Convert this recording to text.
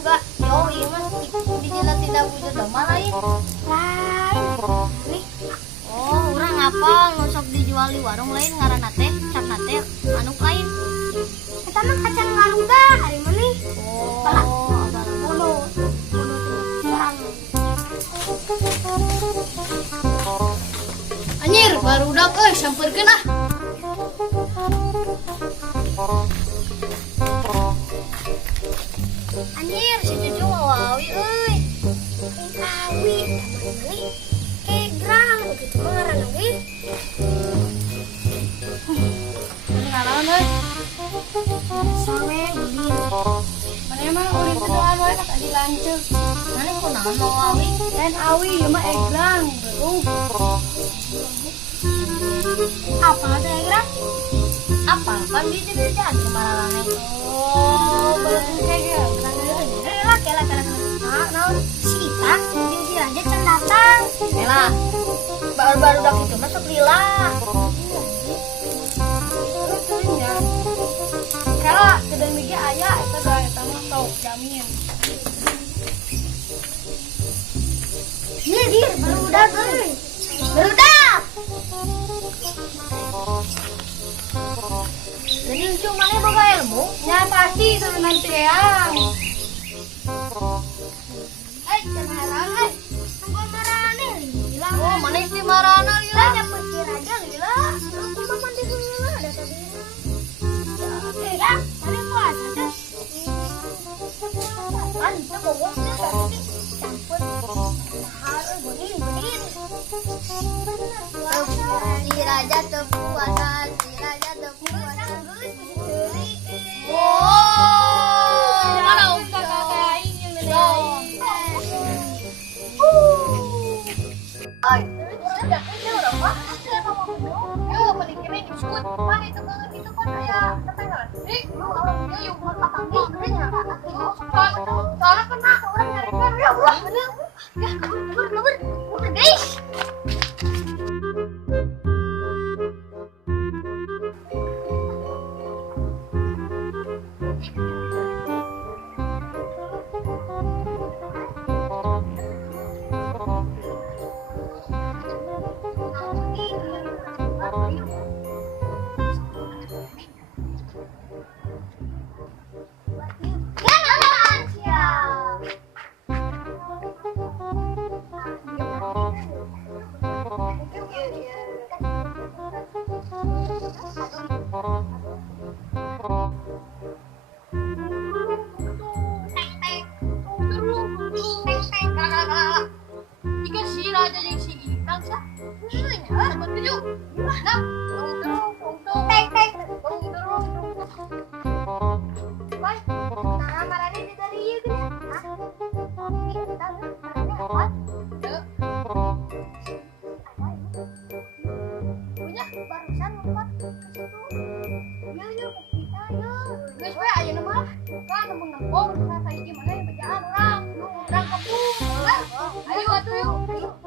juga. Yo, iya mas, di jalan tidak wujud doma lain. Nih. Oh, urang apa nusok dijual di warung lain ngaranna teh, capna teh manuk lain. Kita mah kacang garuda, hari mana? Oh, Kalah. abang. Bono. Orang. Anjir, barudak euy, sampeurkeun ah. Anjir, si Cucu wawawi euy. Awi, kegrang, gitu mah ngaranna ge. Kenalan euy. Sawe ulin. Mana emang ulin kedoan wae kata dilanceuk. Mana kunaon wawawi? Dan awi ieu mah egrang, beruh. Apa teh egrang? Apa? Kan biji-bijian kemarangan. Oh, baru kayak gitu. Kela. Nah, naon? Sita, jeung si Raja can datang. Ela. Baru-baru dak itu masuk lila. Kela, sedang biji aya eta da eta mah sok jamin. Dir, barudak euy. Barudak. Jadi cuma mana boga ilmu? Ya pasti sama nanti yang. Can harang gua marane lila. Oh, mana si marana lila? Lah nyaput si Raja lila. Aku mah mandi heula ada tadi. Ya, mana puasa teh? Kan itu bobot teh tadi. Campur. Harus budin. Si raja teu puasa, si raja teu puasa. Oh, Mana umpah kakak aing yang gede. Ay, sudah ini udah mah. Yo, paling kira diskut. Mana itu kan itu kan aya ketengaran. Lu alhamdulillah yuk buat patang di kerja. Soalnya kena orang nyarikan. Ya Allah, bener. Ya, bener. Udah guys. Jika si raja yang si Gintang sah, sama tujuh. Nah, Baik. Nah, marane di dari ieu geuning. Hah? Kita marane apa? Punya barusan lompat ke situ. Ya, ke kita ya. guys, weh, ayo nama, kan nembung, nah kayak gimana yang kerjaan orang, lu orang kampung, ayo atuh yuk.